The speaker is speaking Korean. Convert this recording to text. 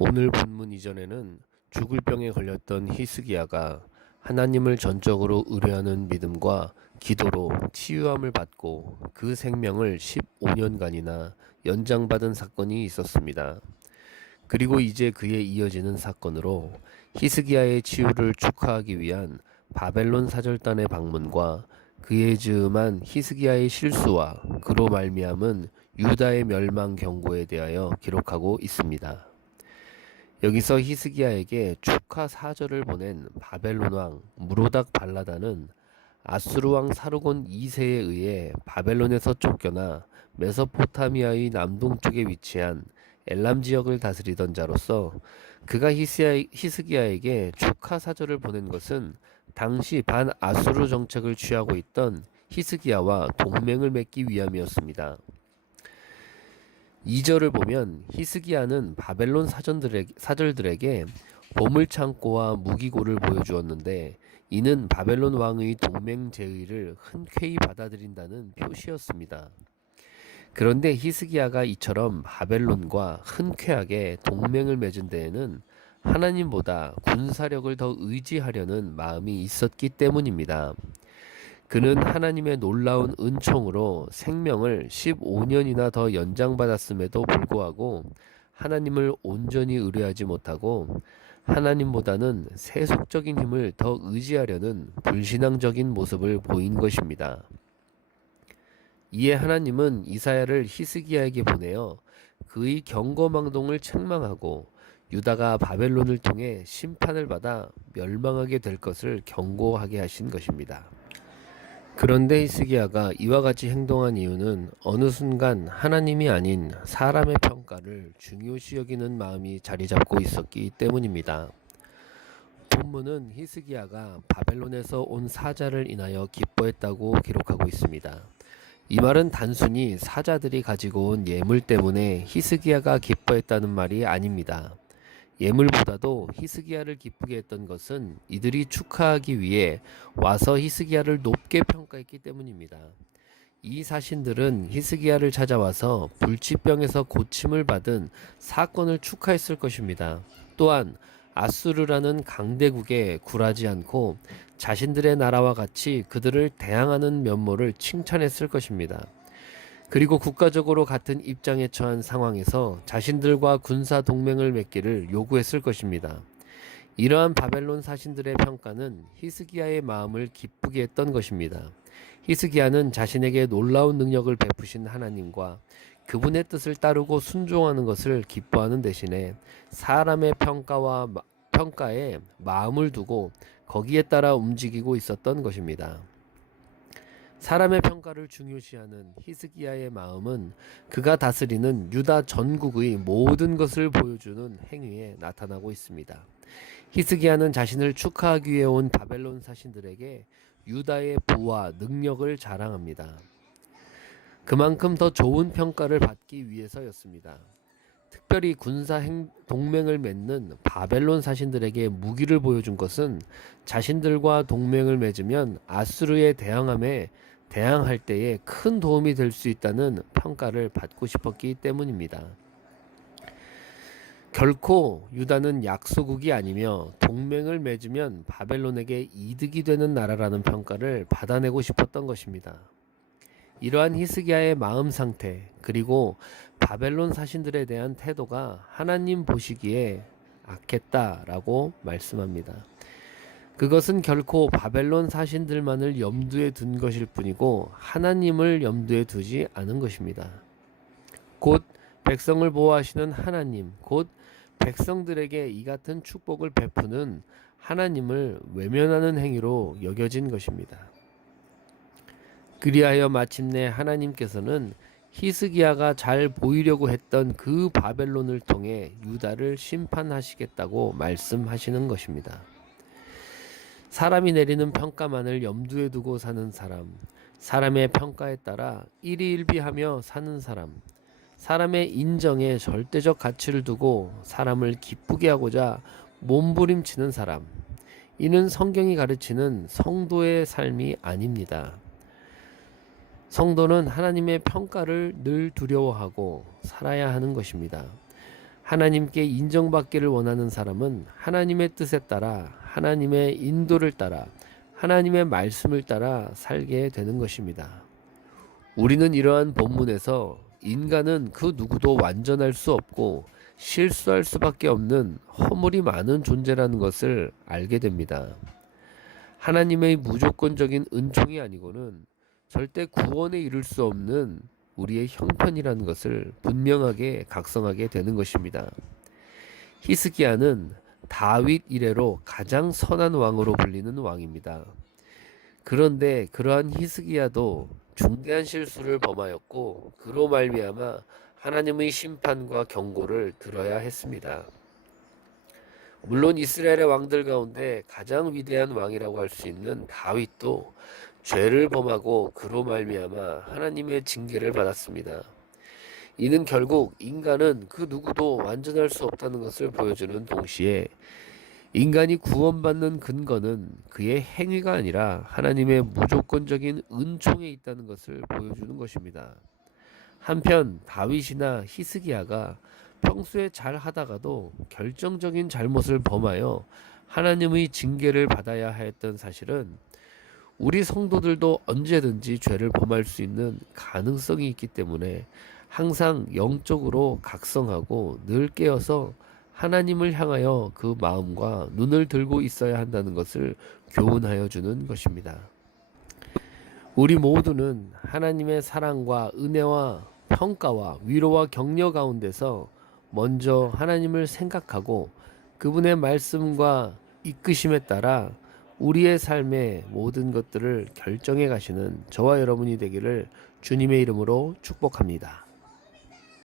오늘 본문 이전에는 죽을 병에 걸렸던 히스기야가 하나님을 전적으로 의뢰하는 믿음과 기도로 치유함을 받고 그 생명을 15년간이나 연장받은 사건이 있었습니다. 그리고 이제 그에 이어지는 사건으로 히스기야의 치유를 축하하기 위한 바벨론 사절단의 방문과 그에 즈음한 히스기야의 실수와 그로 말미암은 유다의 멸망 경고에 대하여 기록하고 있습니다. 여기서 히스기야에게 축하 사절을 보낸 바벨론 왕 무로닥 발라다는 아수르 왕 사르곤 2세에 의해 바벨론에서 쫓겨나 메소포타미아의 남동쪽에 위치한 엘람 지역을 다스리던 자로서 그가 히스기야에게 축하 사절을 보낸 것은 당시 반아수르 정책을 취하고 있던 히스기야와 동맹을 맺기 위함이었습니다. 2절을 보면 히스기야는 바벨론 사절들에게 보물창고와 무기고를 보여주었는데 이는 바벨론 왕의 동맹 제의를 흔쾌히 받아들인다는 표시였습니다. 그런데 히스기야가 이처럼 바벨론과 흔쾌하게 동맹을 맺은 데에는 하나님보다 군사력을 더 의지하려는 마음이 있었기 때문입니다. 그는 하나님의 놀라운 은총으로 생명을 15년이나 더 연장받았음에도 불구하고 하나님을 온전히 의뢰하지 못하고 하나님보다는 세속적인 힘을 더 의지하려는 불신앙적인 모습을 보인 것입니다. 이에 하나님은 이사야를 히스기야에게 보내어 그의 경거망동을 책망하고 유다가 바벨론을 통해 심판을 받아 멸망하게 될 것을 경고하게 하신 것입니다. 그런데 히스기야가 이와 같이 행동한 이유는 어느 순간 하나님이 아닌 사람의 평가를 중요시 여기는 마음이 자리 잡고 있었기 때문입니다. 본문은 히스기야가 바벨론에서 온 사자를 인하여 기뻐했다고 기록하고 있습니다. 이 말은 단순히 사자들이 가지고 온 예물 때문에 히스기야가 기뻐했다는 말이 아닙니다. 예물보다도 히스기야를 기쁘게 했던 것은 이들이 축하하기 위해 와서 히스기야를 높게 평가했기 때문입니다. 이 사신들은 히스기야를 찾아와서 불치병에서 고침을 받은 사건을 축하했을 것입니다. 또한 아수르라는 강대국에 굴하지 않고 자신들의 나라와 같이 그들을 대항하는 면모를 칭찬했을 것입니다. 그리고 국가적으로 같은 입장에 처한 상황에서 자신들과 군사 동맹을 맺기를 요구했을 것입니다. 이러한 바벨론 사신들의 평가는 히스기야의 마음을 기쁘게 했던 것입니다. 히스기야는 자신에게 놀라운 능력을 베푸신 하나님과 그분의 뜻을 따르고 순종하는 것을 기뻐하는 대신에 사람의 평가에 마음을 두고 거기에 따라 움직이고 있었던 것입니다. 사람의 평가를 중요시하는 히스기야의 마음은 그가 다스리는 유다 전국의 모든 것을 보여주는 행위에 나타나고 있습니다. 히스기야는 자신을 축하하기 위해 온 바벨론 사신들에게 유다의 부와 능력을 자랑합니다. 그만큼 더 좋은 평가를 받기 위해서였습니다. 특별히 동맹을 맺는 바벨론 사신들에게 무기를 보여준 것은 자신들과 동맹을 맺으면 아수르에 대항할 때에 큰 도움이 될 수 있다는 평가를 받고 싶었기 때문입니다. 결코 유다는 약소국이 아니며 동맹을 맺으면 바벨론에게 이득이 되는 나라라는 평가를 받아내고 싶었던 것입니다. 이러한 히스기야의 마음 상태 그리고 바벨론 사신들에 대한 태도가 하나님 보시기에 악했다라고 말씀합니다. 그것은 결코 바벨론 사신들만을 염두에 둔 것일 뿐이고 하나님을 염두에 두지 않은 것입니다. 곧 백성을 보호하시는 하나님, 곧 백성들에게 이 같은 축복을 베푸는 하나님을 외면하는 행위로 여겨진 것입니다. 그리하여 마침내 하나님께서는 히스기야가 잘 보이려고 했던 그 바벨론을 통해 유다를 심판하시겠다고 말씀하시는 것입니다. 사람이 내리는 평가만을 염두에 두고 사는 사람, 사람의 평가에 따라 일희일비하며 사는 사람, 사람의 인정에 절대적 가치를 두고 사람을 기쁘게 하고자 몸부림치는 사람, 이는 성경이 가르치는 성도의 삶이 아닙니다. 성도는 하나님의 평가를 늘 두려워하고 살아야 하는 것입니다. 하나님께 인정받기를 원하는 사람은 하나님의 뜻에 따라, 하나님의 인도를 따라, 하나님의 말씀을 따라 살게 되는 것입니다. 우리는 이러한 본문에서 인간은 그 누구도 완전할 수 없고 실수할 수밖에 없는 허물이 많은 존재라는 것을 알게 됩니다. 하나님의 무조건적인 은총이 아니고는 절대 구원에 이를 수 없는 우리의 형편이라는 것을 분명하게 각성하게 되는 것입니다. 히스기야는 다윗 이래로 가장 선한 왕으로 불리는 왕입니다. 그런데 그러한 히스기야도 중대한 실수를 범하였고 그로 말미암아 하나님의 심판과 경고를 들어야 했습니다. 물론 이스라엘의 왕들 가운데 가장 위대한 왕이라고 할 수 있는 다윗도 죄를 범하고 그로 말미암아 하나님의 징계를 받았습니다. 이는 결국 인간은 그 누구도 완전할 수 없다는 것을 보여주는 동시에 인간이 구원받는 근거는 그의 행위가 아니라 하나님의 무조건적인 은총에 있다는 것을 보여주는 것입니다. 한편 다윗이나 히스기야가 평소에 잘 하다가도 결정적인 잘못을 범하여 하나님의 징계를 받아야 했던 사실은 우리 성도들도 언제든지 죄를 범할 수 있는 가능성이 있기 때문에 항상 영적으로 각성하고 늘 깨어서 하나님을 향하여 그 마음과 눈을 들고 있어야 한다는 것을 교훈하여 주는 것입니다. 우리 모두는 하나님의 사랑과 은혜와 평가와 위로와 격려 가운데서 먼저 하나님을 생각하고 그분의 말씀과 이끄심에 따라 우리의 삶의 모든 것들을 결정해 가시는 저와 여러분이 되기를 주님의 이름으로 축복합니다.